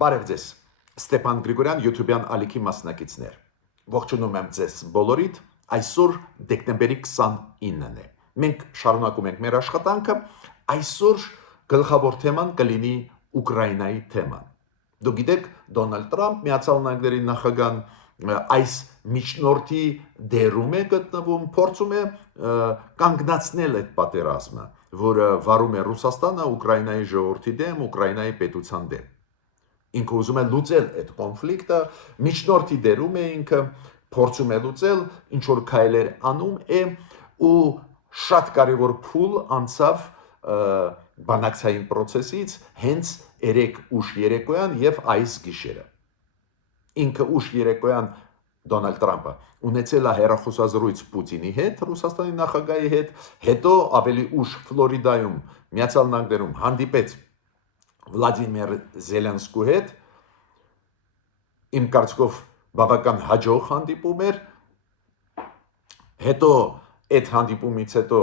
Բարև ձեզ, Ստեփան Գրիգորյան, YouTube-յան ալիքի մասնակիցներ։ Ողջունում եմ ձեզ բոլորիդ, այսօր դեկտեմբերի 29-ն է։ Մենք շարունակում ենք մեր աշխատանքը, այսօր գլխավոր թեման կլինի Ուկրաինայի թեման։ Դուք գիտեք, Դոնալդ Տրամփ, Միացյալ Նահանգների նախագահան այս միջնորդի դերում է գտնվում, փորձում է կանգնացնել այդ պատերազմը, որը վարում է Ռուսաստանը Ուկրաինայի ժողովրդի դեմ, Ուկրաինայի պետության դեմ։ Ինքը ուզում է լուծել այդ կոնֆլիկտը, միջնորդի դերում է ինքը, փորձում է լուծել, ինչ որ քայլեր անում է ու շատ կարևոր փուլ անցավ բանակցային process-ից հենց 3 ուշ երեկոյան եւ այս գիշերը։ Ինքը ուշ երեկոյան Դոնալդ Տրամփը ունեցել է հեռախոսազրույց Պուտինի հետ, Ռուսաստանի նախագահի հետ, հետո ավելի ուշ Ֆլորիդայում, Միացյալ Նահանգներում հանդիպեց Վլադիմիր Զելենսկու հետ, իմ կարծիքով բավական հաջող հանդիպում էր, հետո այդ հանդիպումից հետո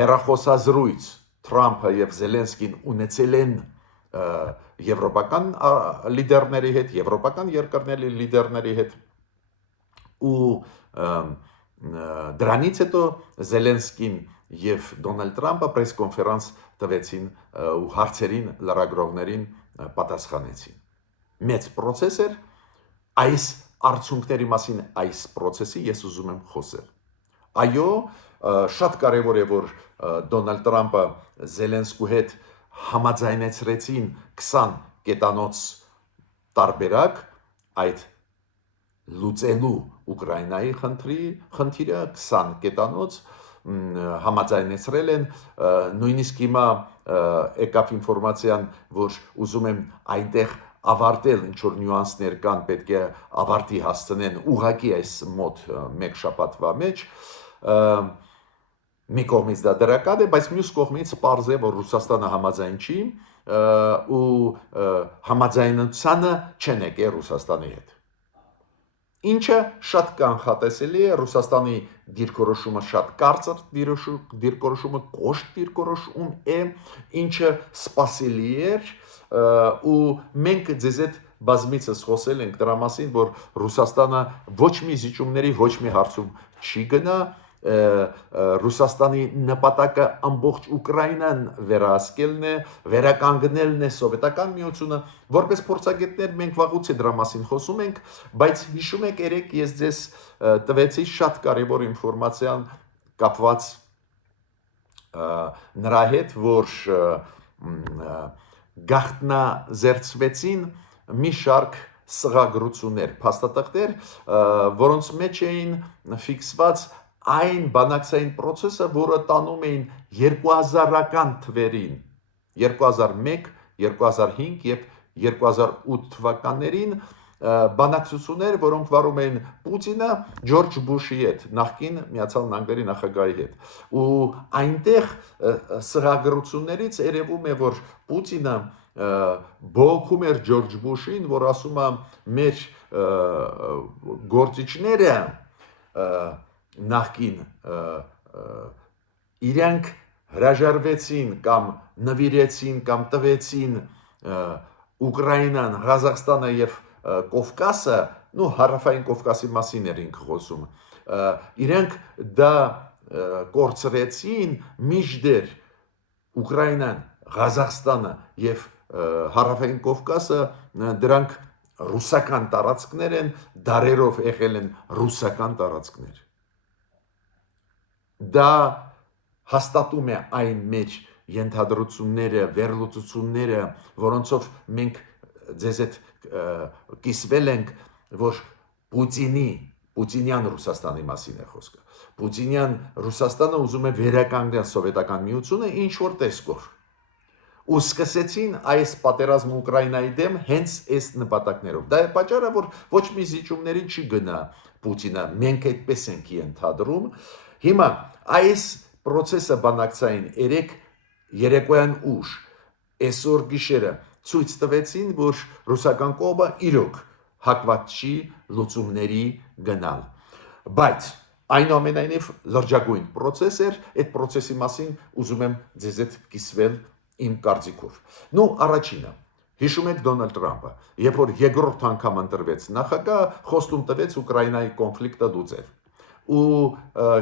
հեռախոսազրույց Թրամփը եւ Զելենսկին ունեցել են եվրոպական լիդերների հետ, եվրոպական երկրների լիդերների հետ ու դրանից հետո Զելենսկին եւ Դոնալդ Տրամփը պրես-կոնֆերանս տվեցին ու հարցերին լրագրողներին պատասխանեցին։ Մեծ process էր, այս արդյունքների մասին այս process-ի ես ուզում եմ խոսել։ Այո, շատ կարևոր է, որ Դոնալդ Տրամփը Զելենսկու հետ համաձայնեցրեցին 20 կետանոց տարբերակ այդ լուծելու Ուկրաինայի խնդիրը 20 կետանոց համաձայնեցրել են, նույնիսկ հիմա եկավ ինֆորմացիան, որ ուզում եմ այնտեղ ավարտել ինչ որ նյուանսներ կան, պետք է ավարտի հասցնեն ուղղակի այս մոտ մեկ շաբաթվա մեջ, մի կողմից դա դրական է, բայց մյուս կողմից պարզ է, որ Ռուսաստանը համաձայն չի ու համաձայնությանը չեն եկել Ռուսաստանի հետ։ Ինչը շատ կանխատեսելի է, Ռուսաստանի դիրքորոշումը շատ կարծր դիրքորոշումը, կոշտ դիրքորոշում է, ինչը սպասելի էր ու մենք ձեզ հետ բազմիցս խոսել ենք դրա մասին, որ Ռուսաստանը ոչ մի զիջումների, ոչ մի հարցում չի գնա, Ռուսաստանի նպատակը ամբողջ Ուկրաինան վերահսկելն է, վերականգնելն է սովետական միությունը, որպես փորձագետներ մենք վաղուց է դրա մասին խոսում ենք, բայց հիշում եք երեք ես ձեզ տվեցի շատ կարևոր ինֆորմացիան կապված նրա հետ, որ գաղտնազերծվեցին մի շարք սղագրություններ, փաստաթղթեր, որոնց մեջ էին ֆիքսված այն բանակցային process-ը, որը տանում էին 2000-ական թվերին, 2001, 2005 եւ 2008 թվականներին բանակցություններ, որոնք վարում էին Պուտինը Ջորջ Բուշի հետ, նախկին Միացյալ Նահանգների նախագահի հետ։ Ու այնտեղ սղագրություններից երևում է, որ Պուտինը բողոքում էր Ջորջ Բուշին, որ ասում է մեր գործիչները նախկին իրենք հրաժարվեցին կամ նվիրեցին կամ տվեցին Ուկրաինան, Ղազախստանը եւ Կովկասը, նու հարավային Կովկասի մասին էր ինքը խոսում, իրենք դա կորցրեցին մինչդեռ Ուկրաինան, Ղազախստանը եւ հարավային Կովկասը դրանք ռուսական տարածքներ են, դարերով եղել են ռուսական տարածքներ։ Դա հաստատում է այն մեջ ենթադրությունները, վերլուծությունները, որոնցով մենք ձեզ հետ կիսվել ենք, որ Պուտինյան Ռուսաստանի մասին է խոսքը։ Պուտինյան Ռուսաստանը ուզում է վերականգնել սովետական միությունը ինչ որ տեսքով։ Ու սկսեցին այս պատերազմը Ուկրաինայի դեմ հենց այս նպատակներով։ Դա է պատճառը, որ ոչ մի զիջումների չի գնա Պուտինը, մենք այդպես ենք ենթադրում։ Հիմա այս process-ը բանակցային 3 երեկոյան ուշ, այսօր գիշերը ցույց տվեցին, որ ռուսական կողմը իրոք հակված չի լուծումների գնալ։ Բայց այնուամենայնիվ լրջագույն process էր, այդ process-ի մասին ուզում եմ ձեզ հետ կիսվել իմ կարծիքով։ Նու առաջինը, Հիշում եք Դոնալդ Տրամպը, երբ որ երկրորդ անգամ ընտրվեց նախագահ, խոստում տվեց Ուկրաինայի կոնֆլիկտը լուծել։ Ու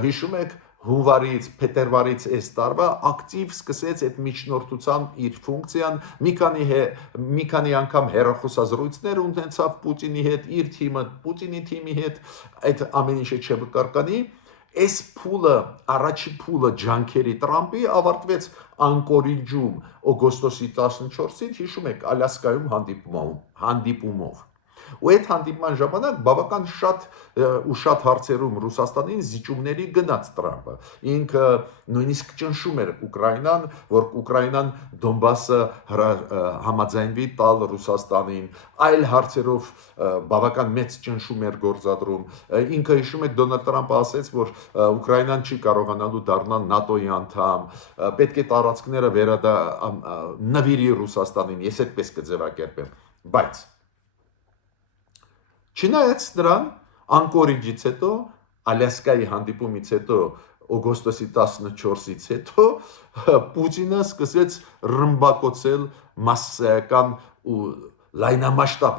հիշում եք հունվարից, փետրվարից այս տարվա ակտիվ սկսեց այդ միջնորդության իր ֆունկցիան, մի քանի անգամ հեռախոսազրույցներ ունեցավ Պուտինի հետ, իր թիմը Պուտինի թիմի հետ, այդ ամեն ինչը չվկարկանի։ Այս փուլը, առաջի փուլը ջանքերի Տրամպի ավարտվեց Անկորիջում օգոստոսի 14-ին, հիշում եք, Ալյասկայում հանդիպումով։ Ու այդ հանդիպման ժամանակ բավական շատ հարցերում Ռուսաստանին զիջումների գնաց Տրամպը։ Ինքը նույնիսկ ճնշում էր Ուկրաինան, որ Ուկրաինան Դոնբասը համաձայնվի տալ Ռուսաստանին, այլ հարցերով բավական մեծ ճնշում էր գործադրում։ Ինքը հիշում եք Դոնալդ Տրամպը ասեց, որ Ուկրաինան չի կարողանալու դառնալ ՆԱՏՕ-ի անդամ, պետք է տարածքները նվիրի Ռուսաստանին, ես այդպես կձևակերպեմ, բայց չնայած նրան Անկորիջից հետո, Ալյասկայի հանդիպումից հետո, օգոստոսի 14-ից հետո Պուտինը սկսեց ռմբակոծել մասսայական ու լայնամասշտաբ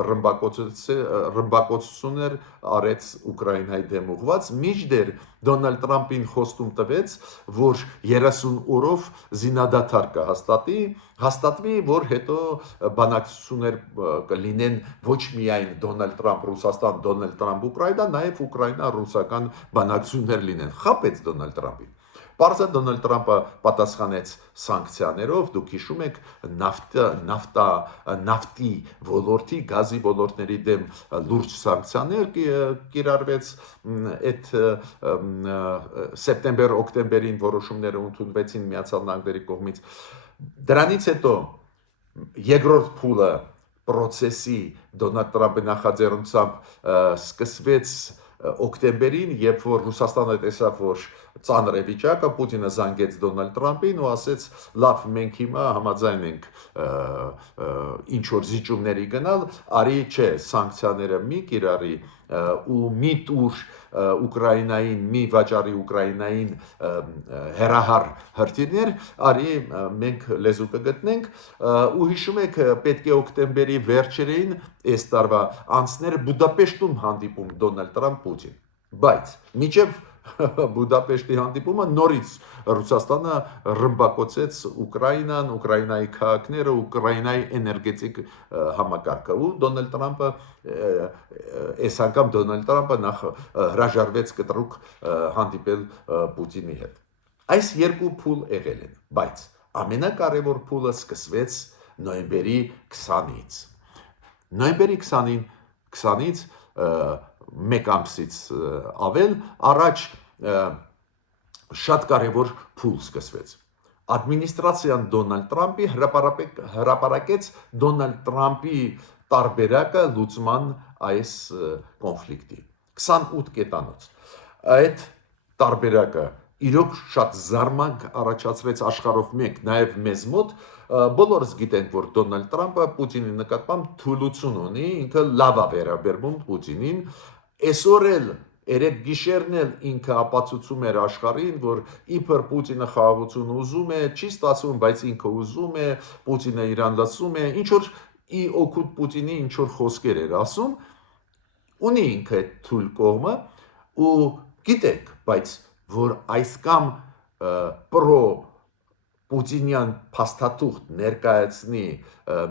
ռմբակոծություններ արեց Ուկրաինայի դեմ ուղված, մինչդեռ Դոնալդ Տրամպին խոստում տվեց, որ 30 օրով զինադադար կհաստատվի, որ հետո բանակցություններ կլինեն ոչ միայն Դոնալդ Տրամպ Ռուսաստան, Դոնալդ Տրամպ Ուկրաինա, նաև Ուկրաինա-ռուսական բանակցություններ լինեն։ Խաբեց Դոնալդ Տրամպին։ Պարզը Դոնալդ Տրամպը պատասխանեց սանկցիաներով, դուք հիշում եք նավթի ոլորտի, գազի ոլորտների դեմ լուրջ սանկցիաներ կիրառվեց, այդ սեպտեմբեր-օկտեմբերին որոշումները ընդունվեցին Միացյալ Նահանգների կողմից։ Դրանից հետո երկրորդ փուլը պրոցեսի Դոնալդ Տրամպի նախաձեռնությամբ սկսվեց օկտեմբերին, երբ որ Ռուսաստանը տեսավ, որ ծանր է վիճակը, Պուտինը զանգեց Դոնալդ Տրամպին ու ասեց. լավ, մենք հիմա համաձայն ենք ինչ որ զիջումների գնալ, արի չէ, սանկցիաները մի կիրառի ու մի տուր Ուկրաինային, մի վաճառի Ուկրաինային հերահար հրթիռներ, արի մենք լեզու կգտնենք ու հիշում եք, պետք է օկտեմբերի վերջերին այս տարվա անցներ Բուդապեշտում հանդիպում Դոնալդ Տրամպ-Պուտին, բայց մինչև Բուդապեշտի հանդիպումը նորից Ռուսաստանը ռմբակոծեց Ուկրաինան, Ուկրաինայի քաղաքները, Ուկրաինայի էներգետիկ համակարգը ու Դոնալդ Տրամպը այս անգամ Դոնալդ Տրամպը հրաժարվեց կտրուկ հանդիպել Պուտինի հետ։ Այս երկու փուլ եղել են, բայց ամենակարևոր փուլը սկսվեց նոյեմբերի 20-ից։ Նոյեմբերի 20-ից մեկ ամսից ավել առաջ շատ կարևոր փուլ սկսվեց։ Ադմինիստրացիան Դոնալդ Տրամպի հրապարակեց Դոնալդ Տրամպի տարբերակը լուծման այս կոնֆլիկտի 28 կետանոց։ Այդ տարբերակը իրոք շատ զարմանք առաջացրեց աշխարհով մեկ, նաև մեզ մոտ, բոլորս գիտենք, որ Դոնալդ Տրամպը Պուտինի նկատմամբ թուլություն ունի, ինքը լավ է վերաբերվում Պուտինին, այսօր էլ երեք գիշերն էլ ինքը ապացուցում էր աշխարհին, որ իբր Պուտինը խաղաղություն ուզում է, չի ստացվում, բայց ինքը ուզում է, Պուտինը իրան լսում է, ինչ որ ի օգուտ Պուտինի ինչ որ խոսքեր էր ասում, ունի ինքը այդ թույլ կողմը ու գիտեք, բայց որ այս կամ պրո Պուտինյան փաստաթուղթ ներկայացնի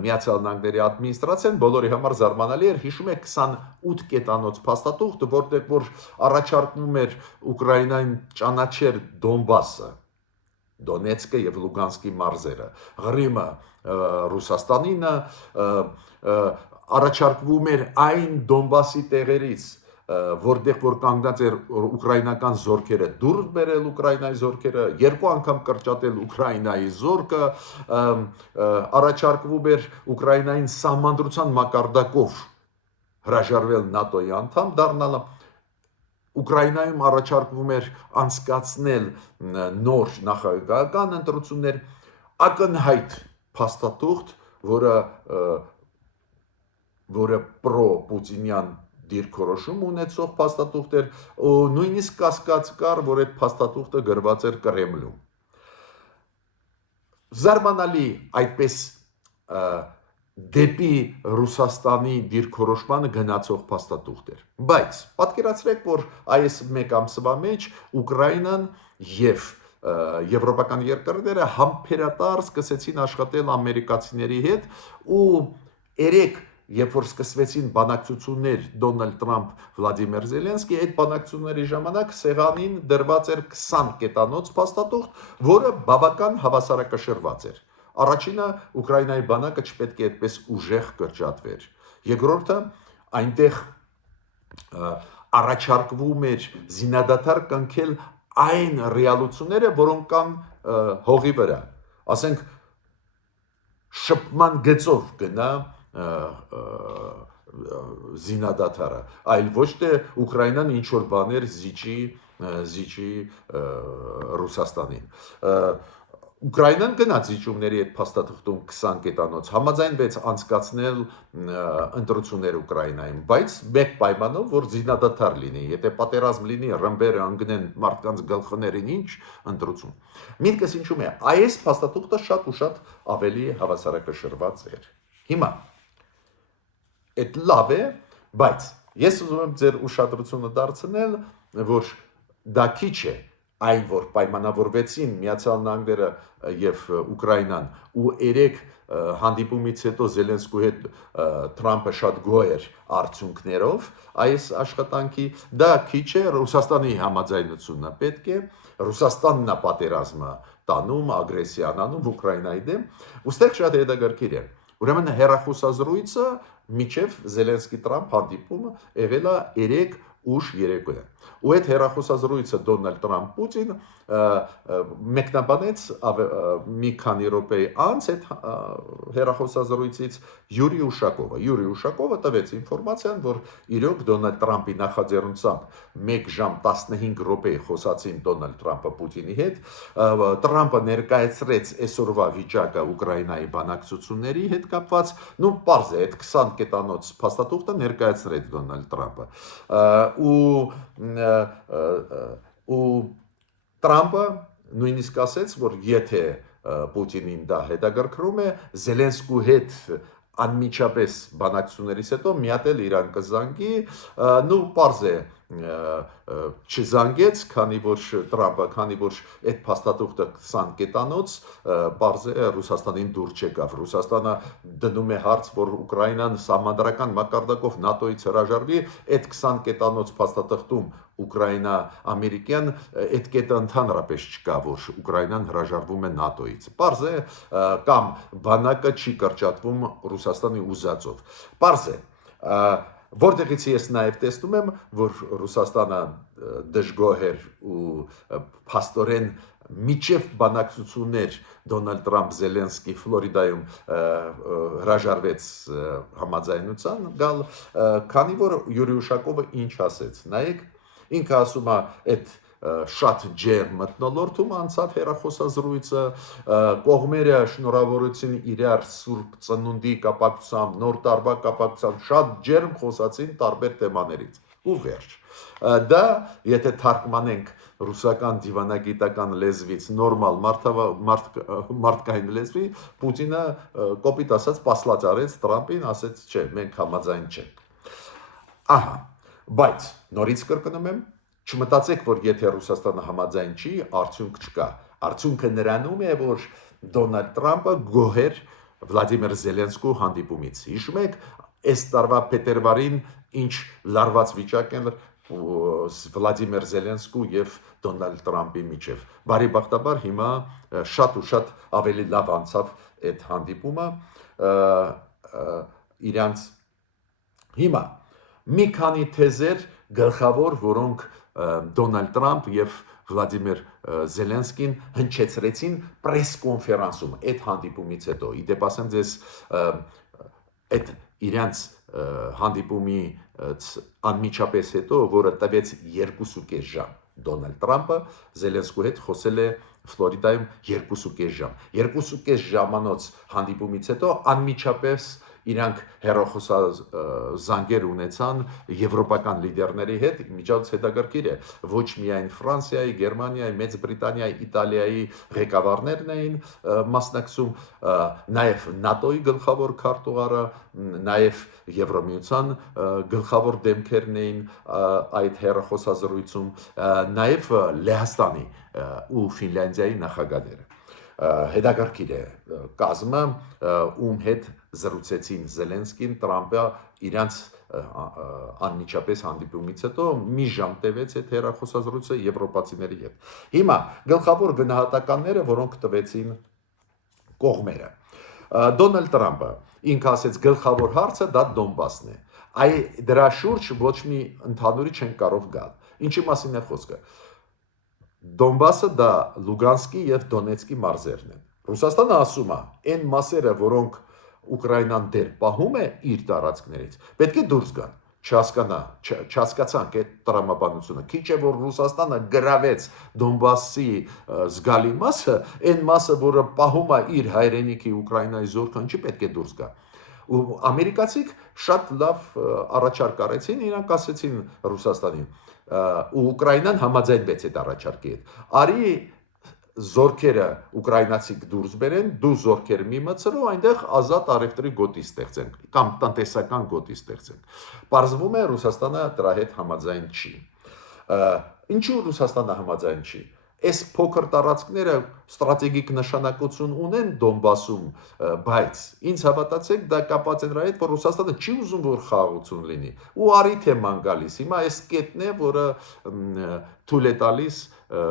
Միացյալ Նահանգների ադմինիստրացիան բոլորի համար զարմանալի էր, հիշում եք 28 կետանոց փաստաթուղթը, որտեղ որ առաջարկվում էր Ուկրաինային ճանաչել Դոնբասը, Դոնեցկը եւ Լուգանսկի մարզերը, Ղրիմը Ռուսաստանին, առաջարկվում էր այն Դոնբասի տեղերից, որտեղ որ կանգնած էր ուկրաինական զորքերը դուրս բերել Ուկրաինայի զորքերը, երկու անգամ կրճատել Ուկրաինայի զորքը, առաջարկվում էր Ուկրաինային սահմանադրության մակարդակով հրաժարվել ՆԱՏՕ-ի անդամ դառնալը, Ուկրաինայում առաջարկվում էր անցկացնել նոր նախագահական ընտրություններ, ակնհայտ փաստաթուղթ, որը պրո-պուտինյան դիրքորոշում ունեցող փաստաթուղթ էր, ու նույնիսկ կասկած կար, որ այդ փաստաթուղթը գրված էր Կրեմլում։ Զարմանալի այդպես դեպի Ռուսաստանի դիրքորոշմանը գնացող փաստաթուղթ էր։ Բայց պատկերացրեք, որ այս մեկ ամսվա մեջ Ուկրաինան եւ եվրոպական երկրները համբերատար սկսեցին աշխատել ամերիկացիների հետ ու երեք երբ որ սկսվեցին բանակցություններ Դոնալդ Տրամփ, Վլադիմիր Զելենսկի, այդ բանակցությունների ժամանակ սեղանին դրված էր 20 կետանոց փաստաթուղթ, որը բավական հավասարակշռված էր։ Առաջինը Ուկրաինայի բանակը չպետք է այդպես ուժեղ կրճատվեր։ Երկրորդը այնտեղ առաջարկվում էր զինադադար կնքել այն ռեալությունները, որոնք կան հողի վրա։ Ասենք շփման գծով գնա զինադադարը, այլ ոչ թե Ուկրաինան ինչ որ բաներ զիջի Ռուսաստանին։ Ուկրաինան գնաց զիջումների այդ փաստաթղթում 20 կետանոց, համաձայնվեց անցկացնել ընտրություններ Ուկրաինայում, բայց մեկ պայմանով, որ զինադադար լինի, եթե պատերազմ լինի, ռմբերը ընկնեն մարդկանց գլխներին, ինչ ընտրություն։ Միտքս ինչու՞մ է, այս փաստաթուղթը շատ ու շատ ավելի հավասարակշռված էր։ Հիմա այդ լավ է, բայց ես ուզում եմ ձեր ուշադրությունը դարձնել, որ դա քիչ է, այն որ պայմանավորվեցին Միացյալ Նահանգները եւ Ուկրաինան ու երեք հանդիպումից հետո Զելենսկու հետ Թրամփը շատ գոհ էր արդյունքներով այս աշխատանքի, դա քիչ է, Ռուսաստանի համաձայնությունն է պետք է, Ռուսաստանն է պատերազմը տանում, ագրեսիան անում Ուկրաինայի դեմ, ուստեղ շատ հետաքրքիր է։ Ուրեմն հերախոսազրույցը միջև Զելենսկի Տրամփ հանդիպումը եղել է 3 ուշ երեկոյան։ Ու այդ հերախոսազրույցը Դոնալդ Տրամփ Պուտին մեկնաբանեց մի քանի րոպե անց այդ հերախոսազրույցից Յուրի Ուշակովը տվեց ինֆորմացիան, որ իրոք Դոնալդ Տրամփի նախաձեռնությամբ 1 ժամ 15 րոպե խոսացին Դոնալդ Տրամփը Պուտինի հետ, Տրամփը ներկայացրեց այսօրվա վիճակը Ուկրաինայի բանակցությունների հետ կապված, պարզ է, այդ 20 կետանոց փաստաթուղթը ներկայացրեց Դոնալդ Տրամփը, ու Տրամփը նույնիսկ ասեց, որ եթե Պուտինին դա հետաքրքրում է, Զելենսկու հետ անմիջապես բանակցություններից հետո մի հատ էլ իրան կզանգի, պարզ է չզանգեց, քանի որ այդ փաստաթուղթը 20 կետանոց, պարզ է Ռուսաստանին դուր չեկավ։ Ռուսաստանը դնում է հարց, որ Ուկրաինան սահմանադրական մակարդակով ՆԱՏՕ-ից հրաժարվի, այդ 20 կետանոց փաստաթղթում Ուկրաինա ամերիկյան այդ կետը ընդհանրապես չկա, որ Ուկրաինան հրաժարվում է ՆԱՏՕ-ից։ Պարզ է, կամ բանակը չի կրճատվում Ռուսաստանի ուզածով։ Պարզ է, որտեղից ես նաև տեսնում եմ, որ Ռուսաստանը դժգոհ էր ու փաստորեն միջև բանակցություններ Դոնալդ Տրամփ Զելենսկի Ֆլորիդայում հրաժարվեց համաձայնության գալ, քանի որ Յուրի Ուշակովը ինչ ասեց, նայեք, ինքը ասում է այդ շատ ջերմ մթնոլորտում անցավ հերախոսազրույցը, կողմերը շնորհավորեցին իրար Սուրբ Ծնունդի կապակցությամբ, Նոր տարվա կապակցությամբ, շատ ջերմ խոսացին տարբեր թեմաներից ու վերջ։ Դա եթե թարգմանենք ռուսական դիվանագիտական լեզվից նորմալ մարդկային լեզվի, Պուտինը կոպիտ ասած պասլաց արեց Տրամփին, ասեց չէ, մենք համաձայն չենք։ Ահա, բայց նորից կրկնում եմ, չմտածեք, որ եթե Ռուսաստանը համաձայն չի, արդյունք չկա։ Արդյունքը նրանում է, որ Դոնալդ Տրամփը գոհ էր Վլադիմիր Զելենսկու հանդիպումից։ Հիշում եք, այս տարվա փետրվարին ինչ լարված վիճակ են Վլադիմիր Զելենսկու եւ Դոնալդ Տրամփի միջև։ Բարեբախտաբար հիմա շատ ու շատ ավելի լավ անցավ այդ հանդիպումը իրանց հիմա մի քանի թեզեր գլխավոր, որոնք Դոնալդ Տրամփ եւ Վլադիմիր Զելենսկին հնչեցրեցին պրես-կոնֆերանսում այդ հանդիպումից հետո։ Իդեպ ասեմ ձեզ, այդ իրանց հանդիպումի անմիջապես հետո, որը տվեց 2.5 ժամ, Դոնալդ Տրամփը Զելենսկու հետ խոսել է Ֆլորիդայում 2.5 ժամ։ 2.5 ժամանոց հանդիպումից հետո անմիջապես իրանք հեռախոսազանգեր ունեցան եվրոպական լիդերների հետ, միջոց հետաքրքիր է, ոչ միայն Ֆրանսիայի, Գերմանիայի, Մեծ Բրիտանիայի, Իտալիայի ղեկավարներն էին մասնակցում, նաև ՆԱՏՕ-ի գլխավոր քարտուղարը, նաև Եվրոմիության գլխավոր դեմքերն էին այդ հեռախոսազրույցում, նաև Լեհաստանի ու Ֆինլանդիայի նախագահները։ Հետաքրքիր է կազմը, ում հետ զրուցեցին Զելենսկին, Տրամպը իրանց անմիջապես հանդիպումից հետո մի ժամ տևեց այդ հեռախոսազրույցը եվրոպացիների հետ։ Հիմա գլխավոր գնահատականները, որոնք տվեցին կողմերը։ Դոնալդ Տրամպը ինքը ասեց գլխավոր հարցը դա Դոնբասն է։ Դրա շուրջ ոչ մի ընդհանուրի չեն կարող գալ։ Ինչի մասին է խոսքը։ Դոնբասը դա Լուգանսկի եւ Դոնեցկի մարզերն են։ Ռուսաստանը ասում է, այն մասերը, որոնք Ուկրաինան դեր պահում է իր տարածքներից, պետք է դուրս գան։ Չհասկացանք այդ տրամաբանությունը։ Քիչ է որ Ռուսաստանը գրավեց Դոնբասի զգալի մասը, այն մասը, որը պահում է իր հայրենիքի Ուկրաինայի զորքն, չի պետք է դուրս գա։ Ու ամերիկացիք շատ լավ առաջարկ արեցին, իրանք ասեցին Ռուսաստանին, ու Ուկրաինան համաձայնվեց այդ առաջարկի հետ։ Արի զորքերը ուկրաինացիք դուրս բերեն, դու զորքեր մի մցրու, այնտեղ ազատ առևտրի գոտի ստեղծենք կամ տնտեսական գոտի ստեղծենք։ Պարզվում է Ռուսաստանը դրա հետ համաձայն չի։ Ինչու Ռուսաստանը համաձայն չի։ Այս փոքր տարածքները ստրատեգիկ նշանակություն ունեն Դոնբասում, բայց ինձ հավատացեք, դա կապված է դրա հետ, որ Ռուսաստանը չի ուզում որ խաղաղություն լինի։ Ու արի թեման գալիս։ Հիմա այս կետն է, որը թույլ է տալիս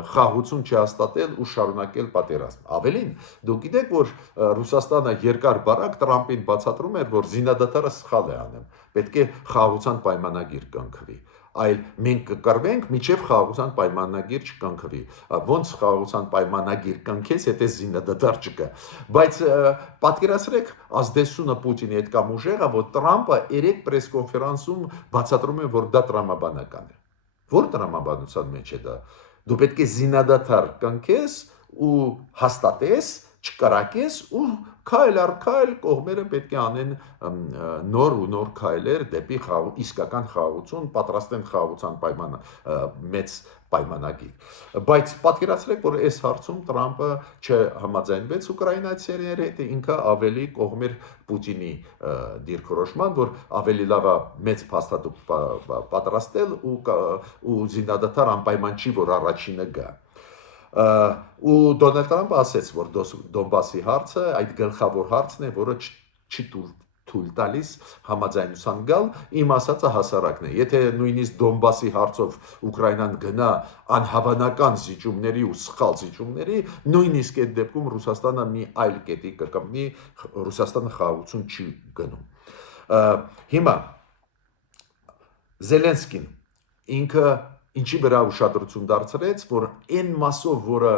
խաղաղություն չհաստատել ու շարունակել պատերազմ։ Ավելին, դուք գիտեք, որ Ռուսաստանը երկար բարակ Տրամպին բացատրում էր, որ զինադատարը սխալ է անում։ Պետք է խաղաղության պայմանագիր կնքվի։ Այլ մենք կկրվենք, միջև խաղաղության պայմանագիր չկնքվի։ Ոնց խաղաղության պայմանագիր կնքես, եթե զինադադար չկա։ Բայց պատկերացրեք ազդեցությունը Պուտինի հետ կամ ուժեղը, որ Տրամպը երեք պրես-կոնֆերանսում բացատրում է, որ դա տրամաբանական է։ Որ տրամաբանության մեջ է դա։ Դու պետք է զինադադար կնքես ու հաստատես, չկրակես ու քայլ առ քայլ կողմերը պետք է անեն նոր ու նոր քայլեր դեպի իսկական խաղաղություն, պատրաստեն խաղաղության մեծ պայմանագիր։ Բայց պատկերացրեք, որ այս հարցում Տրամպը չհամաձայնվեց ուկրաինացիների հետ, ինքը ավելի կողմեր Պուտինի դիրքորոշման, որ ավելի լավ է մեծ փաստաթուղթ պատրաստել ու զինադադար անպայման չի, որ առաջինը գա։ Ու Դոնալդ Տրամպը ասեց, որ Դոնբասի հարցը այդ գլխավոր հարցն է, որը չի թույլ տալիս համաձայնության գալ, իմ ասածը հասարակն է։ Եթե նույնիսկ Դոնբասի հարցով Ուկրաինան գնա անհավանական զիջումների ու սխալ զիջումների, նույնիսկ այդ դեպքում Ռուսաստանը մի այլ կետի կկմնի, Ռուսաստանը խաղաղություն չի գնում։ Հիմա Զելենսկին ինքը ինչի վրա ուշադրություն դարձրեց, որ այն մասով, որը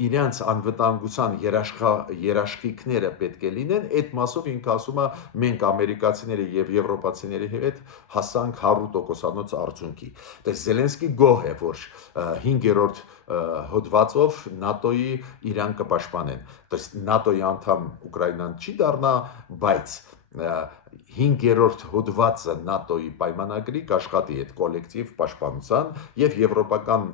իրանց անվտանգության երաշխիքները պետք է լինեն, այդ մասով ինքը ասում է, մենք ամերիկացիների եւ եվրոպացիների հետ հասանք 100%-անոց արդյունքի։ Դες Զելենսկի գոհ է, որ 5-րդ հոդվածով ՆԱՏՕ-ի իրան կպաշտպանեն։ Դες ՆԱՏՕ-ի անդամ Ուկրաինան չի դառնա, բայց 5-րդ հոդվածը ՆԱՏՕ-ի պայմանագրի կաշխատի այդ կոլեկտիվ պաշտպանության եւ եվրոպական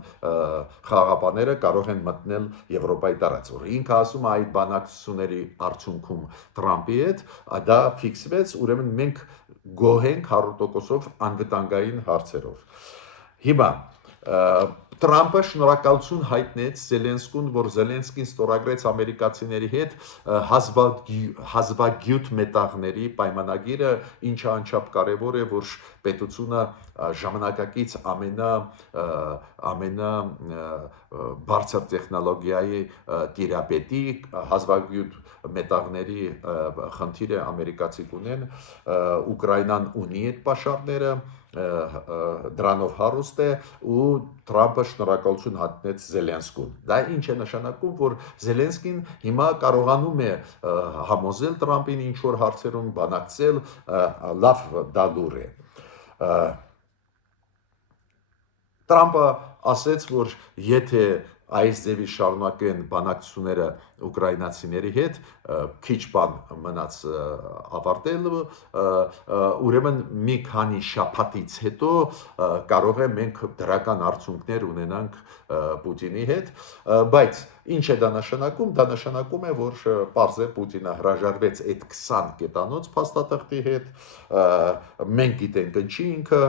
խաղաղապահները կարող են մտնել Եվրոպայի տարածքով։ Ինքը ասում է այդ բանակցությունների արդյունքում Տրամպի հետ դա ֆիքսվեց, ուրեմն մենք գոհ ենք 100%-ով անվտանգային հարցերով։ Հիմա Տրամպը շնորհակալություն հայտնեց Զելենսկուն, որ Զելենսկին ստորագրեց ամերիկացիների հետ հազվագյուտ մետաղների պայմանագիրը, ինչը անչափ կարևոր է, որ պետությունը ժամանակակից ամենաբարձր տեխնոլոգիայի տիրապետի հազվագյուտ մետաղների խնդիրը ամերիկացիք ունեն, Ուկրաինան ունի այդ պաշարները, դրանով հարուստ է ու Տրամպը շնորհակալություն հայտնեց Զելենսկուն։ Դա ինչ է նշանակում, որ Զելենսկին հիմա կարողանում է համոզել Տրամպին ինչ որ հարցերում բանակցել, լավ դա լուր է։ Տրամպը ասեց, որ եթե այս ձևի շարունակեն բանակցությունները ուկրաինացիների հետ, քիչ բան մնաց ավարտել, ուրեմն մի քանի շաբաթից հետո կարող է մենք դրական արդյունքներ ունենանք Պուտինի հետ, բայց ինչ է դա նշանակում? Դա նշանակում է, որ պարզ է Պուտինը հրաժարվեց այդ 20 կետանոց փաստաթղթի հետ, մենք գիտենք ինչի ինքը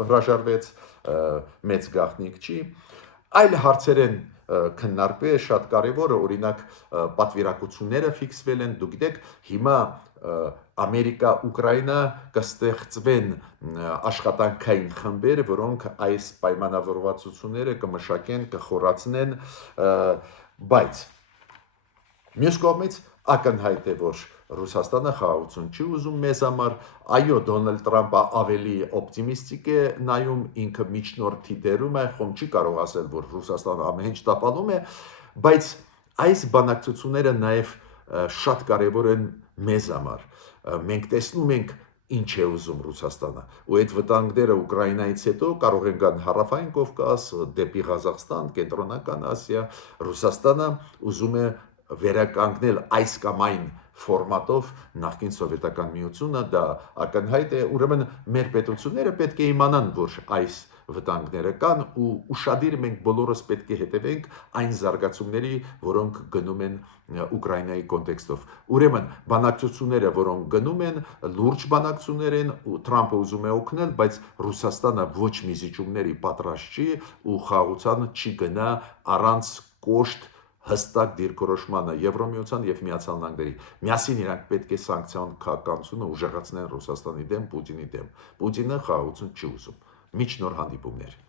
հրաժարվեց, մեծ գաղտնիք չի, այլ հարցեր են քննարկվել, շատ կարևորը, օրինակ պատվիրակությունները ֆիքսվել են, դուք գիտեք, հիմա Ամերիկա-Ուկրաինա կստեղծվեն աշխատանքային խմբեր, որոնք այս պայմանավորվածությունները կմշակեն, կխորացնեն, բայց մյուս կողմից ակնհայտ է, որ Ռուսաստանը խաղաղություն չի ուզում մեզ համար, այո, Դոնալդ Տրամպը ավելի օպտիմիստիկ է նայում, ինքը միջնորդի դերում է, խոմ չի կարող ասել, որ Ռուսաստանը ամեն ինչ տապալում է, բայց այս բանակցությունները նաև շատ կարևոր են մեզ համար, մենք տեսնում ենք ինչ է ուզում Ռուսաստանը, ու այդ վտանգները Ուկրաինայից հետո կարող են գան Հարավային Կովկաս, դեպի Ղազախստան, Կենտրոնական Ասիա, Ռուսաստանը ուզում է վերականգնել այս կամ այն ֆորմատով նախկին սովետական միությունը, դա ակնհայտ է, ուրեմն մեր պետությունները պետք է իմանան, որ այս վտանգները կան ու ուշադիր մենք բոլորս պետք է հետևենք այն զարգացումների, որոնք գնում են Ուկրաինայի կոնտեքստով։ Ուրեմն բանակցությունները, որոնք գնում են, լուրջ բանակցություններ են, Թրամփը ուզում է օգնել, բայց Ռուսաստանը ոչ մի զիջումների պատրաստ չի ու խաղաղության չի գնա առանց կոշտ հստակ դիրքորոշմանը Եվրոմիության եւ Միացյալ Նահանգների։ Միասին իրանք պետք է սանկցիոն քաղաքականությունը ուժեղացնեն Ռուսաստանի դեմ, Պուտինի դեմ։ Պուտինը խաղաղություն չի ուզում։ Միջնոր հանդիպումներ։